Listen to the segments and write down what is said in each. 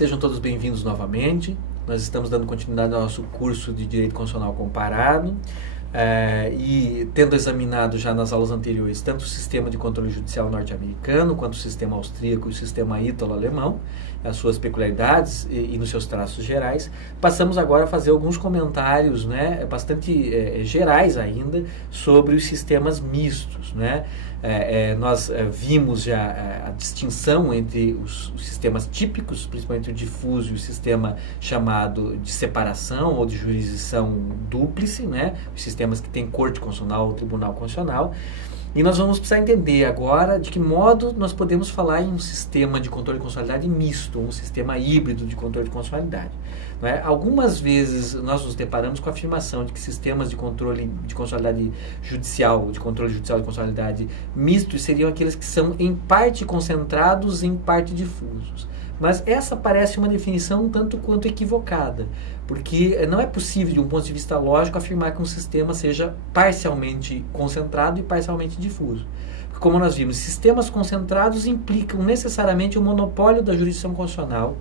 Sejam todos bem-vindos novamente. Nós estamos dando continuidade ao nosso curso de Direito Constitucional Comparado e tendo examinado já nas aulas anteriores tanto o sistema de controle judicial norte-americano quanto o sistema austríaco e o sistema ítalo-alemão, as suas peculiaridades e nos seus traços gerais, passamos agora a fazer alguns comentários, bastante gerais ainda sobre os sistemas mistos, nós vimos já a distinção entre os sistemas típicos, principalmente o difuso e o sistema chamado de separação ou de jurisdição dúplice, os sistemas que têm Corte Constitucional ou Tribunal Constitucional. E nós vamos precisar entender agora de que modo nós podemos falar em um sistema de controle de constitucionalidade misto, um sistema híbrido de controle de constitucionalidade. Algumas vezes nós nos deparamos com a afirmação de que sistemas de controle de constitucionalidade judicial, de controle judicial de constitucionalidade mistos, seriam aqueles que são em parte concentrados e em parte difusos. Mas essa parece uma definição um tanto quanto equivocada, porque não é possível, de um ponto de vista lógico, afirmar que um sistema seja parcialmente concentrado e parcialmente difuso. Porque, como nós vimos, sistemas concentrados implicam necessariamente o monopólio da jurisdição constitucional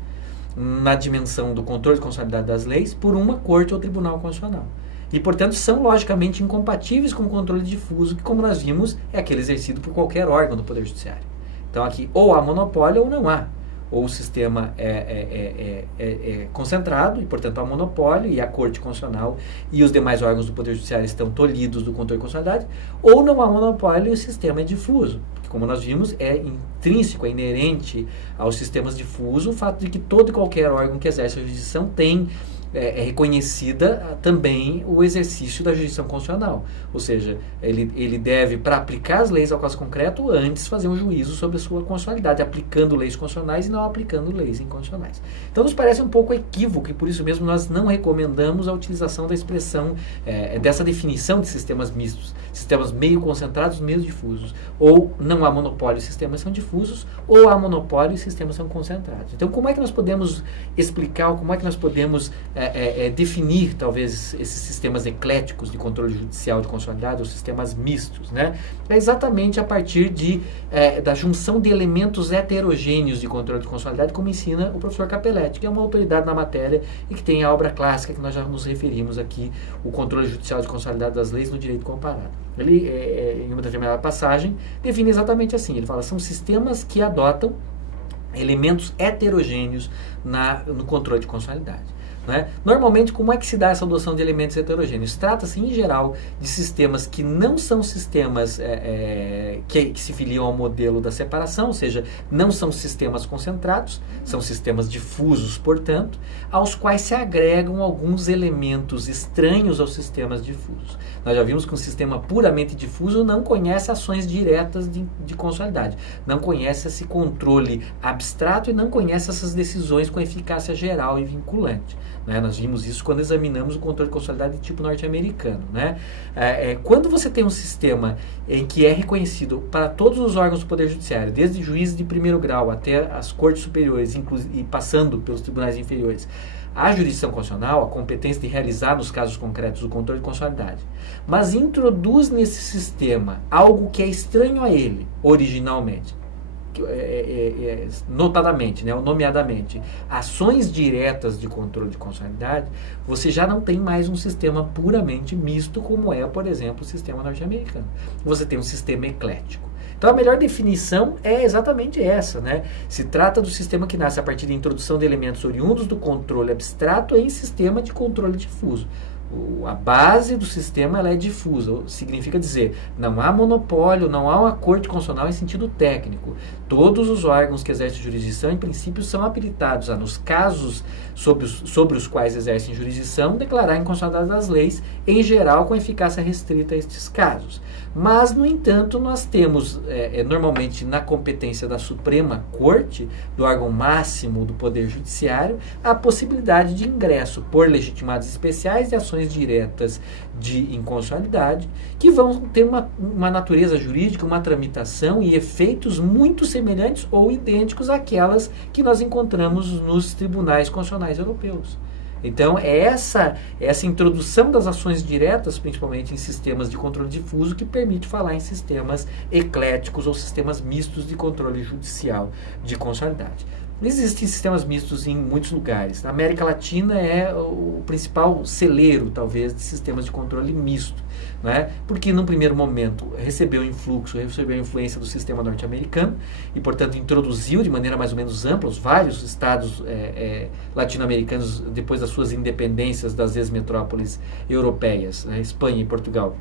na dimensão do controle de constitucionalidade das leis por uma corte ou tribunal constitucional. E, portanto, são logicamente incompatíveis com o controle difuso, que, como nós vimos, é aquele exercido por qualquer órgão do Poder Judiciário. Então, aqui, ou há monopólio ou não há. Ou o sistema é concentrado, e, portanto, há monopólio, e a Corte Constitucional e os demais órgãos do Poder Judiciário estão tolhidos do controle de constitucionalidade, ou não há monopólio e o sistema é difuso. Porque, como nós vimos, é intrínseco, é inerente aos sistemas difusos o fato de que todo e qualquer órgão que exerce a jurisdição tem reconhecida também o exercício da jurisdição constitucional. Ou seja, ele deve, para aplicar as leis ao caso concreto, antes fazer um juízo sobre a sua constitucionalidade, aplicando leis constitucionais e não aplicando leis inconstitucionais. Então, nos parece um pouco equívoco e, por isso mesmo, nós não recomendamos a utilização da expressão, dessa definição de sistemas mistos, sistemas meio concentrados, meio difusos. Ou não há monopólio e sistemas são difusos, ou há monopólio e sistemas são concentrados. Então, como é que nós podemos explicar, como é que nós podemos definir, talvez, esses sistemas ecléticos de controle judicial de constitucionalidade, ou sistemas mistos, É exatamente a partir da junção de elementos heterogêneos de controle de constitucionalidade, como ensina o professor Capelletti, que é uma autoridade na matéria e que tem a obra clássica que nós já nos referimos aqui, o controle judicial de constitucionalidade das leis no direito comparado. Ele, em uma determinada passagem, define exatamente assim, ele fala, são sistemas que adotam elementos heterogêneos no controle de constitucionalidade. Normalmente, como é que se dá essa adoção de elementos heterogêneos? Trata-se, em geral, de sistemas que não são sistemas que se filiam ao modelo da separação, ou seja, não são sistemas concentrados, são sistemas difusos, portanto, aos quais se agregam alguns elementos estranhos aos sistemas difusos. Nós já vimos que um sistema puramente difuso não conhece ações diretas de constitucionalidade, não conhece esse controle abstrato e não conhece essas decisões com eficácia geral e vinculante. Nós vimos isso quando examinamos o controle de constitucionalidade de tipo norte-americano. Quando você tem um sistema em que é reconhecido para todos os órgãos do Poder Judiciário, desde juízes de primeiro grau até as cortes superiores, e passando pelos tribunais inferiores, a jurisdição constitucional, a competência de realizar nos casos concretos o controle de constitucionalidade, mas introduz nesse sistema algo que é estranho a ele, originalmente, notadamente, ou nomeadamente, ações diretas de controle de constitucionalidade, você já não tem mais um sistema puramente misto, como é, por exemplo, o sistema norte-americano. Você tem um sistema eclético. Então, a melhor definição é exatamente essa, Se trata do sistema que nasce a partir da introdução de elementos oriundos do controle abstrato em sistema de controle difuso. A base do sistema ela é difusa, significa dizer, não há monopólio, não há uma corte constitucional em sentido técnico. Todos os órgãos que exercem jurisdição, em princípio, são habilitados a, nos casos sobre os quais exercem jurisdição, declarar a inconstitucionalidade das leis, em geral, com eficácia restrita a estes casos. Mas, no entanto, nós temos, normalmente, na competência da Suprema Corte, do órgão máximo do Poder Judiciário, a possibilidade de ingresso por legitimados especiais de ações diretas de inconstitucionalidade, que vão ter uma natureza jurídica, uma tramitação e efeitos muito semelhantes ou idênticos àquelas que nós encontramos nos tribunais constitucionais europeus. Então, é essa introdução das ações diretas, principalmente em sistemas de controle difuso, que permite falar em sistemas ecléticos ou sistemas mistos de controle judicial de constitucionalidade. Existem sistemas mistos em muitos lugares. A América Latina é o principal celeiro, talvez, de sistemas de controle misto, né? Porque, num primeiro momento, recebeu influxo, recebeu a influência do sistema norte-americano e, portanto, introduziu de maneira mais ou menos ampla os vários estados latino-americanos, depois das suas independências das ex-metrópoles europeias, né? Espanha e Portugal,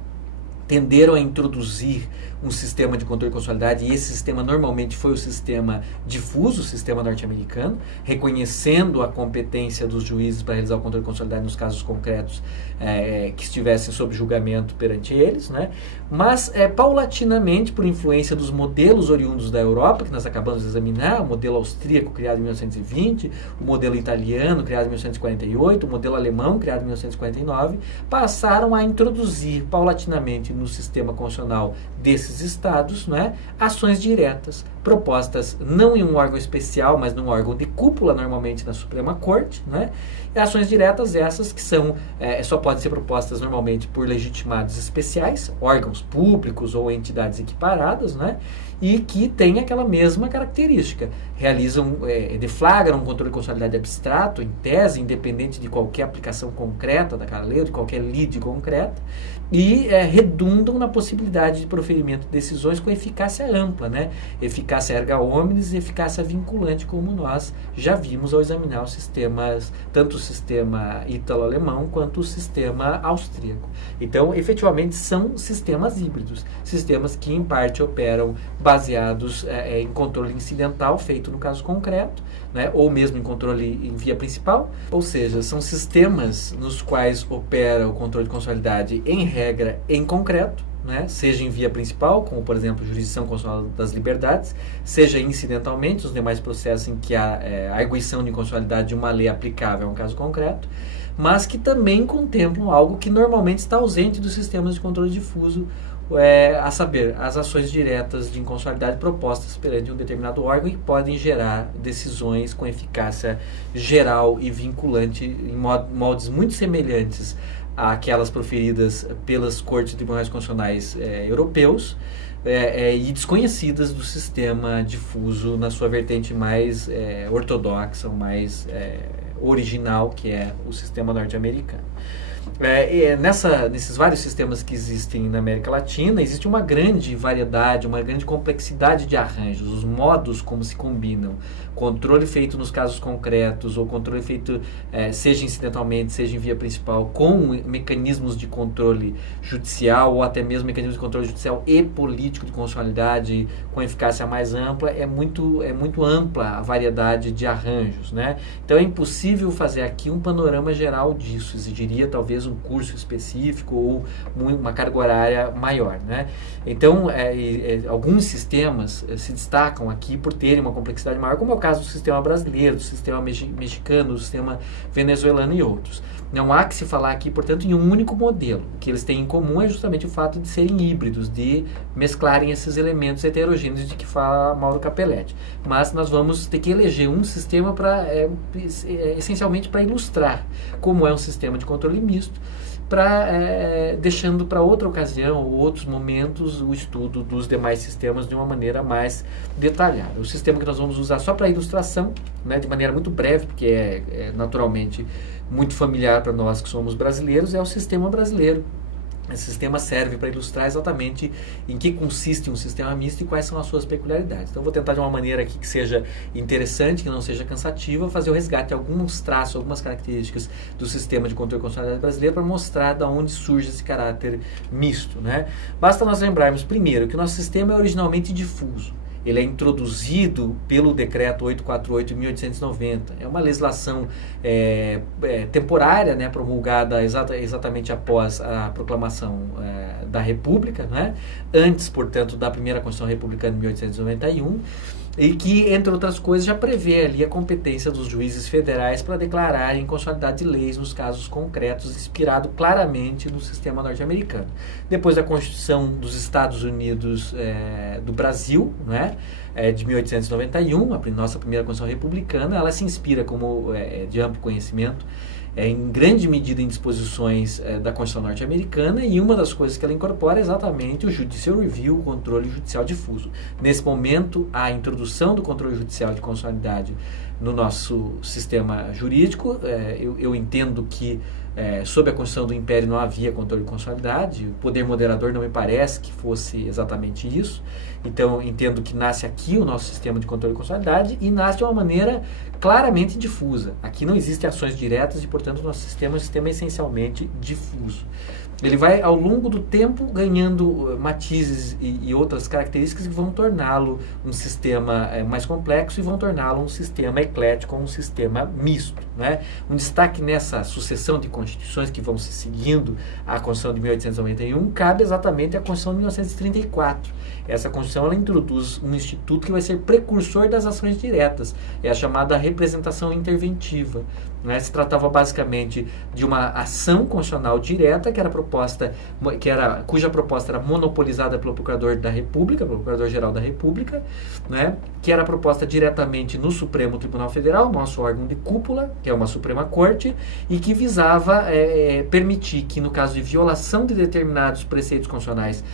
tenderam a introduzir um sistema de controle e consolidade, e esse sistema normalmente foi o sistema difuso, o sistema norte-americano, reconhecendo a competência dos juízes para realizar o controle e consolidade nos casos concretos que estivessem sob julgamento perante eles, né? Mas, paulatinamente, por influência dos modelos oriundos da Europa, que nós acabamos de examinar, o modelo austríaco, criado em 1920, o modelo italiano, criado em 1948, o modelo alemão, criado em 1949, passaram a introduzir paulatinamente no sistema constitucional desses estados, né, ações diretas, propostas não em um órgão especial, mas num órgão de cúpula, normalmente na Suprema Corte, né, e ações diretas essas que são, só podem ser propostas normalmente por legitimados especiais, órgãos públicos ou entidades equiparadas, né, e que têm aquela mesma característica, realizam, deflagram um controle de constitucionalidade abstrato, em tese, independente de qualquer aplicação concreta daquela lei, ou de qualquer lide concreta, e redundam na possibilidade de proferimento de decisões com eficácia ampla, né? Eficácia erga omnes e eficácia vinculante, como nós já vimos ao examinar os sistemas, tanto o sistema ítalo-alemão quanto o sistema austríaco. Então, efetivamente, são sistemas híbridos, sistemas que, em parte, operam baseados em controle incidental, feito no caso concreto, né, ou mesmo em controle em via principal, ou seja, são sistemas nos quais opera o controle de constitucionalidade em regra em concreto, né, seja em via principal, como por exemplo jurisdição constitucional das liberdades, seja incidentalmente, os demais processos em que há arguição de inconstitucionalidade de uma lei aplicável a um caso concreto, mas que também contemplam algo que normalmente está ausente dos sistemas de controle difuso, a saber, as ações diretas de inconstitucionalidade propostas perante um determinado órgão e que podem gerar decisões com eficácia geral e vinculante em moldes muito semelhantes àquelas proferidas pelas cortes e tribunais constitucionais europeus e desconhecidas do sistema difuso na sua vertente mais ortodoxa, mais original, que é o sistema norte-americano. Nesses vários sistemas que existem na América Latina, existe uma grande variedade, uma grande complexidade de arranjos, os modos como se combinam, controle feito nos casos concretos, ou controle feito seja incidentalmente, seja em via principal, com mecanismos de controle judicial, ou até mesmo mecanismos de controle judicial e político de constitucionalidade com eficácia mais ampla, é muito ampla a variedade de arranjos, né? Então é impossível fazer aqui um panorama geral disso, exigiria talvez um curso específico ou uma carga horária maior, né? Então, alguns sistemas se destacam aqui por terem uma complexidade maior, como é o caso do sistema brasileiro, do sistema mexicano, do sistema venezuelano e outros. Não há que se falar aqui, portanto, em um único modelo. O que eles têm em comum é justamente o fato de serem híbridos, de mesclarem esses elementos heterogêneos de que fala Mauro Capelletti. Mas nós vamos ter que eleger um sistema essencialmente para ilustrar como é um sistema de controle misto, deixando para outra ocasião ou outros momentos o estudo dos demais sistemas de uma maneira mais detalhada. O sistema que nós vamos usar só para ilustração, né, de maneira muito breve, porque é naturalmente muito familiar para nós que somos brasileiros, é o sistema brasileiro. Esse sistema serve para ilustrar exatamente em que consiste um sistema misto e quais são as suas peculiaridades. Então, vou tentar de uma maneira aqui que seja interessante, que não seja cansativa, fazer o resgate de alguns traços, algumas características do sistema de controle de constitucionalidade brasileiro para mostrar de onde surge esse caráter misto, né? Basta nós lembrarmos, primeiro, que o nosso sistema é originalmente difuso. Ele é introduzido pelo Decreto 848 de 1890. É uma legislação temporária, né, promulgada exatamente após a proclamação da República, né, antes, portanto, da primeira Constituição Republicana de 1891, e que, entre outras coisas, já prevê ali a competência dos juízes federais para declarar a inconstitucionalidade de leis nos casos concretos, inspirado claramente no sistema norte-americano. Depois da Constituição dos Estados Unidos do Brasil, né, de 1891, a nossa primeira Constituição Republicana, ela se inspira, como de amplo conhecimento, em grande medida em disposições da Constituição norte-americana, e uma das coisas que ela incorpora é exatamente o Judicial Review, o controle judicial difuso. Nesse momento, a introdução do controle judicial de constitucionalidade no nosso sistema jurídico. Eu entendo que sob a Constituição do Império não havia controle de constitucionalidade, o poder moderador não me parece que fosse exatamente isso. Então, entendo que nasce aqui o nosso sistema de controle de constitucionalidade e nasce de uma maneira claramente difusa. Aqui não existem ações diretas e, portanto, o nosso sistema é um sistema essencialmente difuso. Ele vai, ao longo do tempo, ganhando matizes e outras características que vão torná-lo um sistema mais complexo e vão torná-lo um sistema eclético, um sistema misto, né? Um destaque nessa sucessão de constituições que vão se seguindo à Constituição de 1891 cabe exatamente à Constituição de 1934. Essa Constituição ela introduz um instituto que vai ser precursor das ações diretas, é a chamada representação interventiva. Né? Se tratava basicamente de uma ação constitucional direta cuja proposta era monopolizada pelo Procurador da República, pelo Procurador-Geral da República, né? Que era proposta diretamente no Supremo Tribunal Federal, nosso órgão de cúpula, que é uma Suprema Corte, e que visava permitir que, no caso de violação de determinados preceitos constitucionais,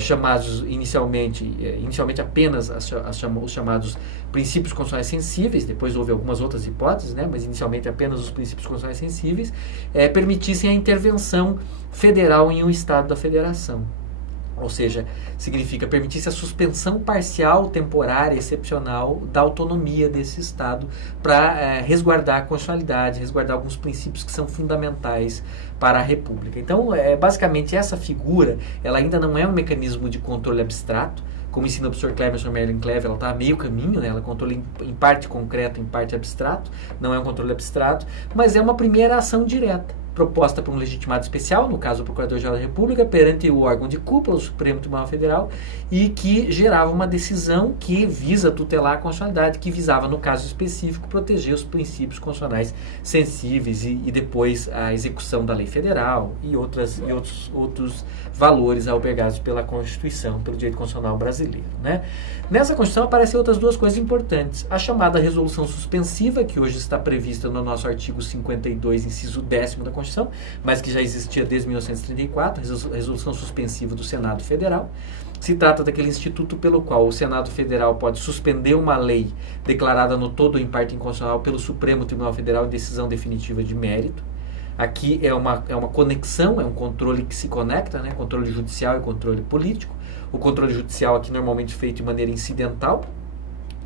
chamados inicialmente apenas os chamados princípios constitucionais sensíveis, depois houve algumas outras hipóteses, né? Mas inicialmente apenas os princípios constitucionais sensíveis, permitissem a intervenção federal em um Estado da Federação. Ou seja, significa permitir-se a suspensão parcial, temporária, excepcional da autonomia desse Estado para resguardar a constitucionalidade, resguardar alguns princípios que são fundamentais para a República. Então, basicamente, essa figura ela ainda não é um mecanismo de controle abstrato, como ensina o professor Clemerson Merlin Cleave, ela está a meio caminho, né? Ela controla em parte concreto, em parte abstrato, não é um controle abstrato, mas é uma primeira ação direta, proposta por um legitimado especial, no caso o Procurador-Geral da República, perante o órgão de cúpula, o Supremo Tribunal Federal, e que gerava uma decisão que visa tutelar a constitucionalidade, que visava, no caso específico, proteger os princípios constitucionais sensíveis e depois a execução da lei federal e outros valores albergados pela Constituição, pelo direito constitucional brasileiro. Né? Nessa Constituição aparecem outras duas coisas importantes. A chamada resolução suspensiva, que hoje está prevista no nosso artigo 52, inciso 10º da Constituição, mas que já existia desde 1934, a resolução suspensiva do Senado Federal. Se trata daquele instituto pelo qual o Senado Federal pode suspender uma lei declarada no todo ou em parte inconstitucional pelo Supremo Tribunal Federal em decisão definitiva de mérito. Aqui é uma conexão, é um controle que se conecta, né? Controle judicial e controle político. O controle judicial aqui normalmente feito de maneira incidental,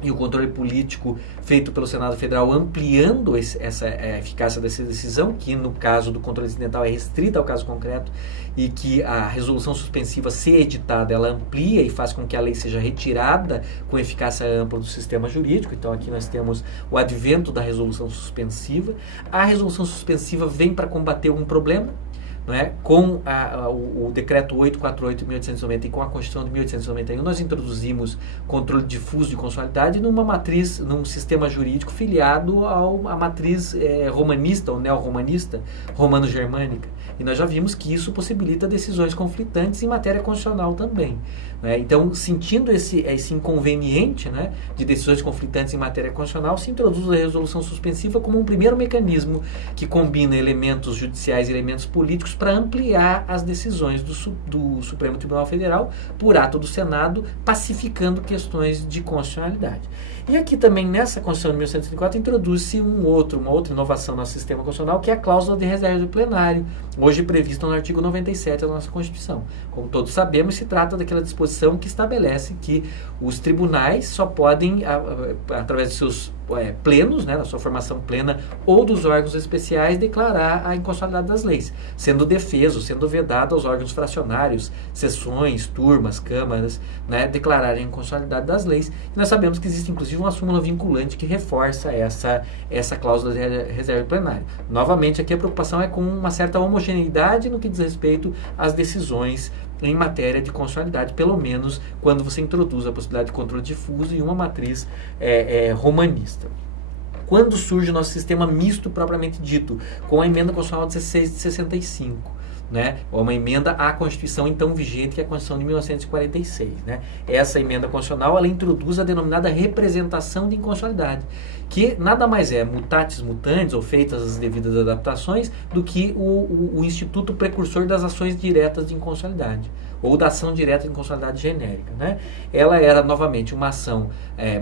e o controle político feito pelo Senado Federal ampliando essa eficácia dessa decisão, que no caso do controle incidental é restrita ao caso concreto, e que a resolução suspensiva, se editada, ela amplia e faz com que a lei seja retirada com eficácia ampla do sistema jurídico. Então aqui nós temos o advento da resolução suspensiva. A resolução suspensiva vem para combater um problema, não é? Com o decreto 848 de 1890 e com a Constituição de 1891, nós introduzimos controle difuso de constitucionalidade num sistema jurídico filiado à matriz romanista ou neo-romanista, romano-germânica. E nós já vimos que isso possibilita decisões conflitantes em matéria constitucional também. Né? Então, sentindo esse inconveniente, né, de decisões conflitantes em matéria constitucional, se introduz a resolução suspensiva como um primeiro mecanismo que combina elementos judiciais e elementos políticos para ampliar as decisões do Supremo Tribunal Federal por ato do Senado, pacificando questões de constitucionalidade. E aqui também, nessa Constituição de 1934, introduz-se uma outra inovação no nosso sistema constitucional, que é a cláusula de reserva do plenário, hoje prevista no artigo 97 da nossa Constituição. Como todos sabemos, se trata daquela disposição que estabelece que os tribunais só podem, através de seus plenos, né, na sua formação plena, ou dos órgãos especiais, declarar a inconstitucionalidade das leis, sendo defeso, sendo vedado aos órgãos fracionários, sessões, turmas, câmaras, né, declararem a inconstitucionalidade das leis. E nós sabemos que existe, inclusive, uma súmula vinculante que reforça essa cláusula de reserva plenária. Novamente, aqui a preocupação é com uma certa homogeneidade no que diz respeito às decisões em matéria de constitucionalidade, pelo menos quando você introduz a possibilidade de controle difuso e uma matriz romanista. Quando surge o nosso sistema misto propriamente dito, com a emenda constitucional 16 de 65, né? Uma emenda à Constituição então vigente, que é a Constituição de 1946. Né? Essa emenda constitucional ela introduz a denominada representação de inconstitucionalidade, que nada mais é, mutatis mutandis, ou feitas as devidas adaptações, do que o instituto precursor das ações diretas de inconstitucionalidade. ou da ação direta de inconstitucionalidade genérica, né? Ela era, novamente, uma ação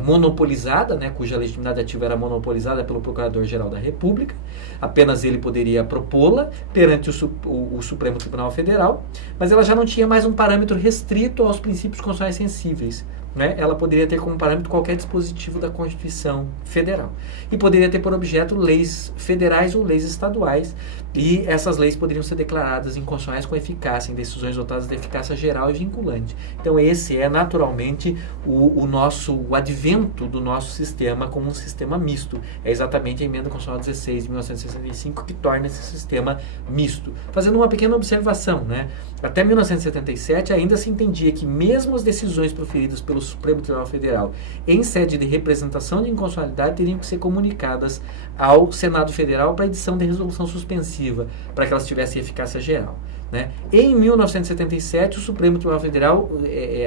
monopolizada, né, cuja legitimidade ativa era monopolizada pelo Procurador-Geral da República, apenas ele poderia propô-la perante o Supremo Tribunal Federal, mas ela já não tinha mais um parâmetro restrito aos princípios constitucionais sensíveis, né? Ela poderia ter como parâmetro qualquer dispositivo da Constituição Federal. E poderia ter por objeto leis federais ou leis estaduais, e essas leis poderiam ser declaradas inconstitucionais com eficácia, em decisões dotadas de eficácia geral e vinculante. Então esse é naturalmente o advento do nosso sistema como um sistema misto. É exatamente a Emenda Constitucional 16 de 1965 que torna esse sistema misto. Fazendo uma pequena observação, né? Até 1977 ainda se entendia que mesmo as decisões proferidas pelo Supremo Tribunal Federal em sede de representação de inconstitucionalidade teriam que ser comunicadas ao Senado Federal para edição de resolução suspensiva, para que elas tivessem eficácia geral, né? Em 1977, o Supremo Tribunal Federal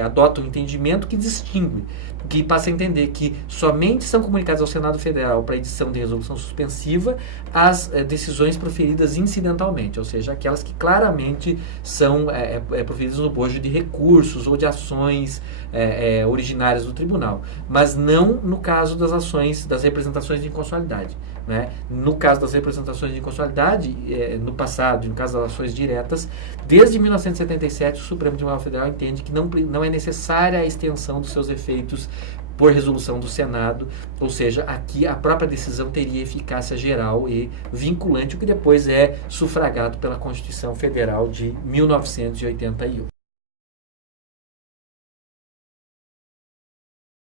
adota um entendimento que distingue, que passa a entender que somente são comunicadas ao Senado Federal para edição de resolução suspensiva as decisões proferidas incidentalmente, ou seja, aquelas que claramente são proferidas no bojo de recursos ou de ações originárias do tribunal, mas não no caso das ações, das representações de inconstitucionalidade, né? No caso das representações de inconstitucionalidade, no passado, no caso das ações diretas, desde 1977 o Supremo Tribunal Federal entende que não é necessária a extensão dos seus efeitos por resolução do Senado, ou seja, aqui a própria decisão teria eficácia geral e vinculante, o que depois é sufragado pela Constituição Federal de 1988.